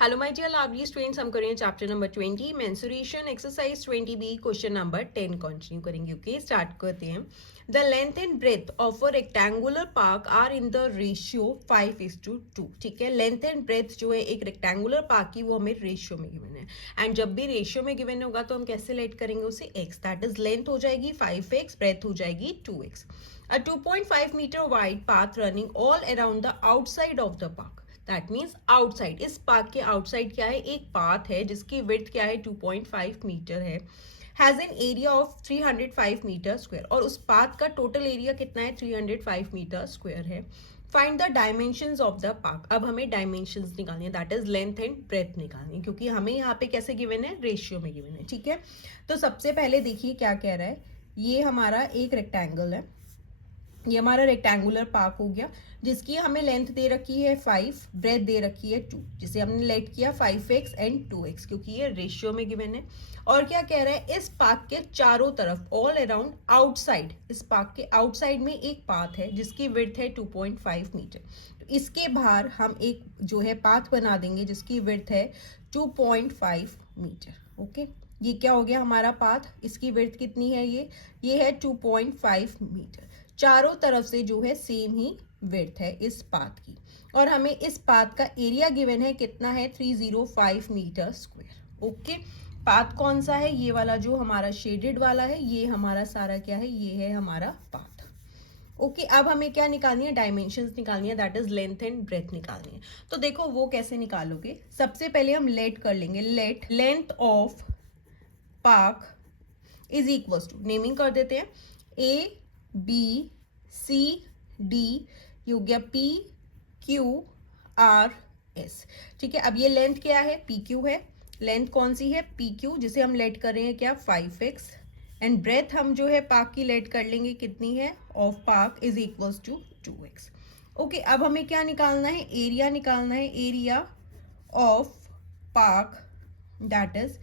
Hello, my dear lovely students. हम करेंगे chapter number 20 mensuration exercise 20B question number 10 continue करेंगे. Okay, start करते हैं. The length and breadth of a rectangular park are in the ratio 5:2. ठीक है, length and breath जो है एक रेक्टेंगुलर पार्क की, वो हमें रेशियो में गिवन है. एंड जब भी रेशियो में गिवन होगा तो हम कैसे लेट करेंगे उसे x. दैट इज लेंथ हो जाएगी 5x, ब्रेथ हो जाएगी 2x. A 2.5 meter wide path running all around the outside of the park. That means outside, इस पार्क के आउटसाइड क्या है, एक पाथ है जिसकी विड्थ क्या है 2.5 मीटर है. Has an area of 305 metre square, और उस पाथ का टोटल एरिया कितना है 305 मीटर स्क्वायर है. Find the dimensions of the park. अब हमें डायमेंशंस निकालनी है, that is length and breadth निकालनी है, क्योंकि हमें यहाँ पे कैसे गिवन है, रेशियो में गिवन है. ठीक है, तो सबसे पहले देखिए क्या कह रहा है. ये हमारा एक रेक्टेंगल है, ये हमारा रेक्टेंगुलर पार्क हो गया, जिसकी हमें लेंथ दे रखी है 5, ब्रेथ दे रखी है 2, जिसे हमने लेट किया 5x एंड 2x, क्योंकि ये रेशियो में गिवन है. और क्या कह रहा है, इस पार्क के चारों तरफ ऑल अराउंड आउटसाइड, इस पार्क के आउटसाइड में एक पाथ है जिसकी विड्थ है 2.5 मीटर. तो इसके बाहर हम एक जो है पाथ बना देंगे जिसकी विड्थ है 2.5 मीटर. ओके, ये क्या हो गया हमारा पाथ, इसकी विड्थ कितनी है, ये है 2.5 मीटर. चारों तरफ से जो है सेम ही विड्थ है इस पाथ की, और हमें इस पाथ का एरिया गिवन है कितना है 305 मीटर स्क्वायर. ओके, पाथ कौन सा है, ये वाला जो हमारा शेडेड वाला है, ये हमारा सारा क्या है, ये है हमारा पाथ. ओके, अब हमें क्या निकालनी है, डायमेंशंस निकालनी है, that is length and breadth निकालनी है. तो देखो वो कैसे निकालोगे, सबसे पहले हम लेट कर लेंगे. Let length of park is equal to, naming कर देते हैं, ए बी सी डी, ये हो गया पी क्यू आर एस. ठीक है, अब ये लेंथ क्या है, पी क्यू है. लेंथ कौन सी है, पी क्यू, जिसे हम लेट कर रहे हैं क्या 5x. एंड ब्रेथ हम जो है पार्क की लेट कर लेंगे, कितनी है, of park is equals to 2x. Okay, अब हमें क्या निकालना है, एरिया निकालना है. Area of park that is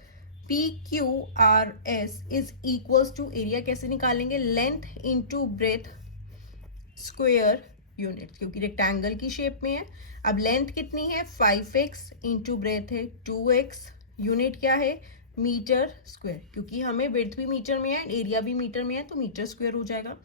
P Q R S is equals to, area कैसे निकालेंगे, length into breadth square unit, क्योंकि रेक्टेंगल की शेप में है. अब लेंथ कितनी है 5x इंटू ब्रेथ है 2x, यूनिट क्या है मीटर स्क्वायर, क्योंकि हमें ब्रेथ भी मीटर में है एरिया भी मीटर में है, तो मीटर स्क्वायर हो जाएगा.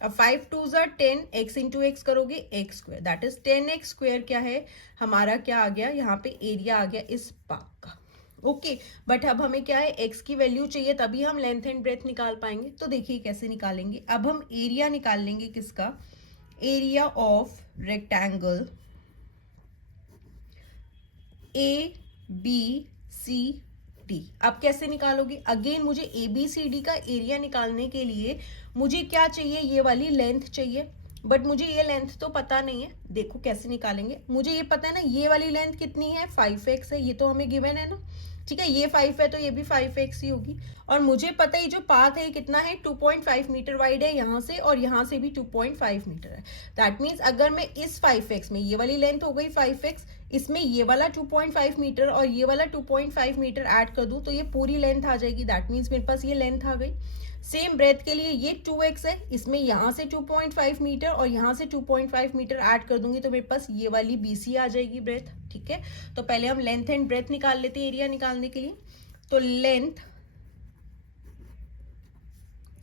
अब 5 2 10, x इंटू एक्स करोगे x square, that is 10x square. क्या है हमारा, क्या आ गया यहाँ पे, एरिया आ गया इस पार्क का. ओके, बट अब हमें क्या है, x की वैल्यू चाहिए, तभी हम लेंथ एंड ब्रेथ निकाल पाएंगे. तो देखिए कैसे निकालेंगे, अब हम एरिया निकाल लेंगे किसका, area of rectangle A B C D. अब कैसे निकालोगे, अगेन मुझे ए बी सी डी का एरिया निकालने के लिए मुझे क्या चाहिए, ये वाली लेंथ चाहिए, बट मुझे ये लेंथ तो पता नहीं है. देखो कैसे निकालेंगे, मुझे ये पता है ना, ये वाली लेंथ कितनी है 5x है, ये तो हमें गिवन है ना. ठीक है, ये 5 है तो ये भी 5x ही होगी. और मुझे पता है जो पाथ है कितना है 2.5 मीटर वाइड है यहाँ से, और यहाँ से भी 2.5 मीटर है. दैट मीन्स अगर मैं इस 5x में, ये वाली लेंथ हो गई 5x, इसमें ये वाला 2.5 मीटर और ये वाला 2.5 मीटर ऐड कर दूं तो ये पूरी लेंथ आ जाएगी. दैट मीन्स मेरे पास ये लेंथ आ गई. सेम ब्रेथ के लिए ये 2x है, इसमें यहाँ से 2.5 मीटर और यहाँ से 2.5 मीटर ऐड कर दूंगी तो मेरे पास ये वाली BC आ जाएगी ब्रेथ. ठीक है, तो पहले हम लेंथ एंड ब्रेथ निकाल लेते हैं एरिया निकालने के लिए. तो length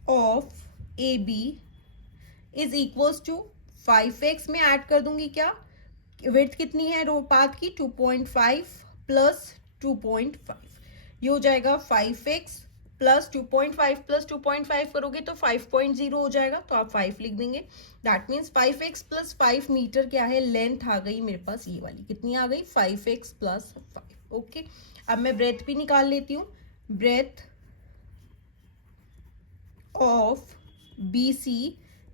of A B is equals to 5x में ऐड कर दूंगी क्या, विड्थ कितनी है रो पाथ की 2.5 प्लस 2.5, ये हो जाएगा 5x प्लस 2.5 प्लस 2.5 करोगे तो 5.0 हो जाएगा, तो आप 5 लिख देंगे. That means 5x plus 5 metre क्या है, लेंथ आ गई मेरे पास, ये वाली कितनी आ गई 5x प्लस 5. ओके, अब मैं ब्रेथ भी निकाल लेती हूँ. Breadth of BC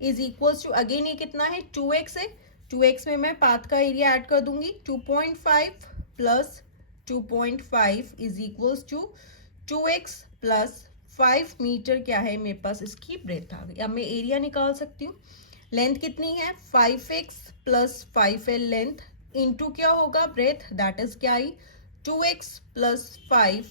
is equals to, again ये कितना है 2x है, 2x में मैं पाथ का एरिया ऐड कर दूंगी, 2.5 plus 2.5 is equals to 2x plus 5 metre क्या है मेरे पास, इसकी ब्रेथ आ गई. अब मैं एरिया निकाल सकती हूँ. लेंथ कितनी है 5x प्लस 5 है लेंथ, इंटू क्या होगा ब्रेथ, दैट इज क्या आई 2x प्लस 5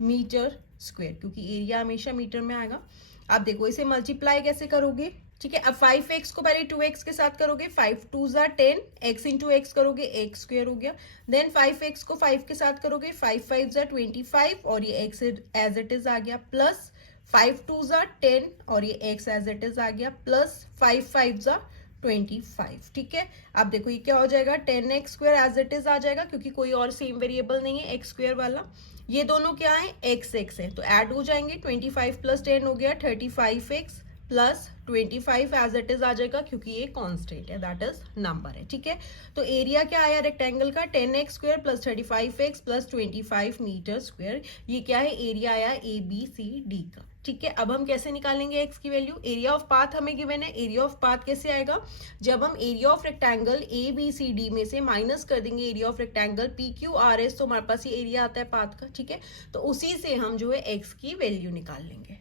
मीटर स्क्वायर, क्योंकि एरिया हमेशा मीटर में आएगा. आप देखो इसे मल्टीप्लाई कैसे करोगे, ठीक है। अब 5x को पहले 2x के साथ करोगे, 5 2 ज़ा 10, x इंटू एक्स करोगे, एक्स स्क्वेयर हो गया। देन 5x को 5 के साथ करोगे, 5 5 ज़ा 25 और ये x एज इट इज आ गया, प्लस 5 2 ज़ा 10 और ये x एज इट इज आ गया, प्लस 5 5 ज़ा 25। ठीक है। अब देखो ये क्या हो जाएगा, 10x square as it is आ जाएगा क्योंकि कोई और सेम वेरिएबल नहीं है x स्क्वेयर वाला। ये दोनों क्या है, x x है, तो ऐड हो जाएंगे। 25 प्लस 10 हो गया 35x plus 25 as it is आ जाएगा क्योंकि ये कांस्टेंट है, दैट इज नंबर है। ठीक है। तो एरिया क्या आया रेक्टेंगल का, 10x square plus 35x plus 25 metre square. ये क्या है, एरिया आया ABCD का। ठीक है। अब हम कैसे निकालेंगे x की वैल्यू, एरिया ऑफ पाथ हमें गिवन है। एरिया ऑफ पाथ कैसे आएगा, जब हम एरिया ऑफ रेक्टेंगल ABCD में से माइनस कर देंगे एरिया ऑफ रेक्टेंगल PQRS, तो हमारे पास ये एरिया आता है पाथ का। ठीक है। तो उसी से हम जो है x की वैल्यू निकाल लेंगे।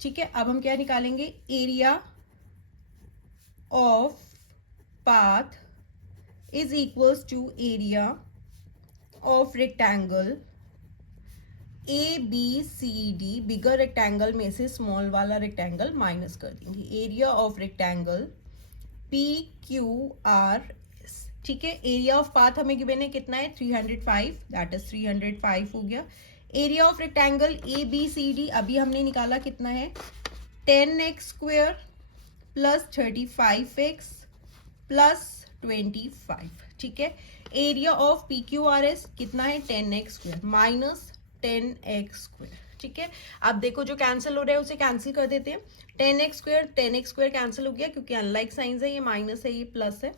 ठीक है। अब हम क्या निकालेंगे, area of path is equals to area of rectangle ABCD, bigger rectangle में से स्मॉल वाला रेक्टेंगल माइनस कर देंगे, एरिया ऑफ रेक्टेंगल PQRS। ठीक है। एरिया ऑफ पाथ हमें गिवन है कितना है, 305, दैट इज 305 हो गया। एरिया ऑफ रेक्टेंगल ABCD अभी हमने निकाला कितना है, 10x square plus 35x plus 25। ठीक है। एरिया ऑफ PQRS कितना है, 10x square minus 10x square. ठीक है। अब देखो जो कैंसिल हो रहा है उसे कैंसिल कर देते हैं। 10x स्क्वेयर कैंसिल हो गया क्योंकि अनलाइक साइंस है, ये माइनस है ये प्लस है।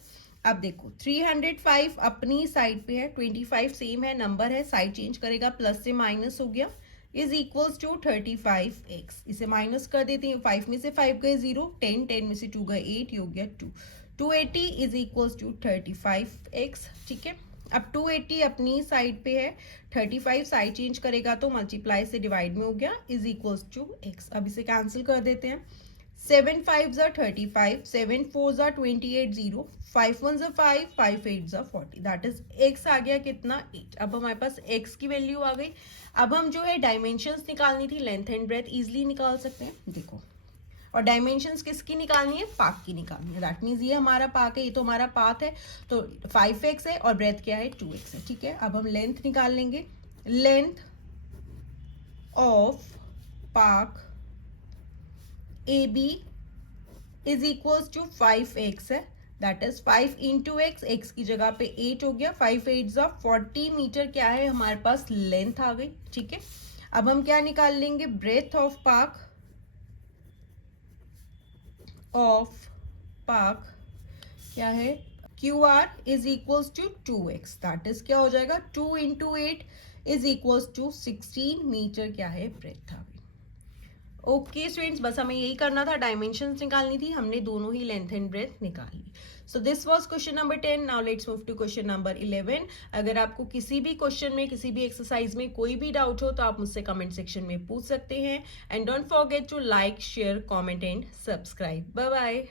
अब देखो 305 अपनी साइड पे है, 25 सेम है, नंबर है, साइड चेंज करेगा, प्लस से माइनस हो गया, इज इक्वल्स टू 35x। इसे माइनस कर देते हैं, 5 में से 5 गए 0, 10 में से 2 गए 8, ये हो गया 2, 280 इज इक्वल्स टू 35x। ठीक है। अब 280 अपनी साइड पे है, 35 साइड चेंज करेगा तो मल्टीप्लाई से डिवाइड में हो गया, इज इक्वल्स टू x। अब इसे कैंसिल कर देते हैं, 7 5 ज़ा 35, 7 4 ज़ा 28 0, 5 1 ज़ा 5, 5 8 ज़ा 40, दैट इज x आ गया कितना, 8। अब हमारे पास x की वैल्यू आ गई। अब हम जो है डायमेंशंस निकालनी थी, लेंथ एंड ब्रेथ इजीली निकाल सकते हैं, देखो। और डायमेंशंस किसकी निकालनी है, पाथ की निकालनी है, दैट मीन्स ये हमारा पाथ है, ये तो हमारा पाथ है, तो 5x है और ब्रेथ क्या है, 2x है। ठीक है। अब हम लेंथ निकाल लेंगे, length of path AB is equals to 5x है, that is 5 into x, x की जगह पे 8 हो गया, 5 8 ज़ा 40 मीटर क्या है हमारे पास, लेंथ आ गई। ठीक है। अब हम क्या निकाल लेंगे, ब्रेथ ऑफ पाथ क्या है, QR is equals to 2x, that is क्या हो जाएगा, 2 into 8 is equals to 16 metre क्या है, ब्रेथ आ गई। ओके स्टूडेंट्स, बस हमें यही करना था, डायमेंशंस निकालनी थी, हमने दोनों ही लेंथ एंड ब्रेथ निकाल ली। So this was question number 10। Now let's move to question number 11। अगर आपको किसी भी क्वेश्चन में, किसी भी एक्सरसाइज में कोई भी डाउट हो तो आप मुझसे कमेंट सेक्शन में पूछ सकते हैं। And don't forget to like, share, comment and subscribe. Bye bye.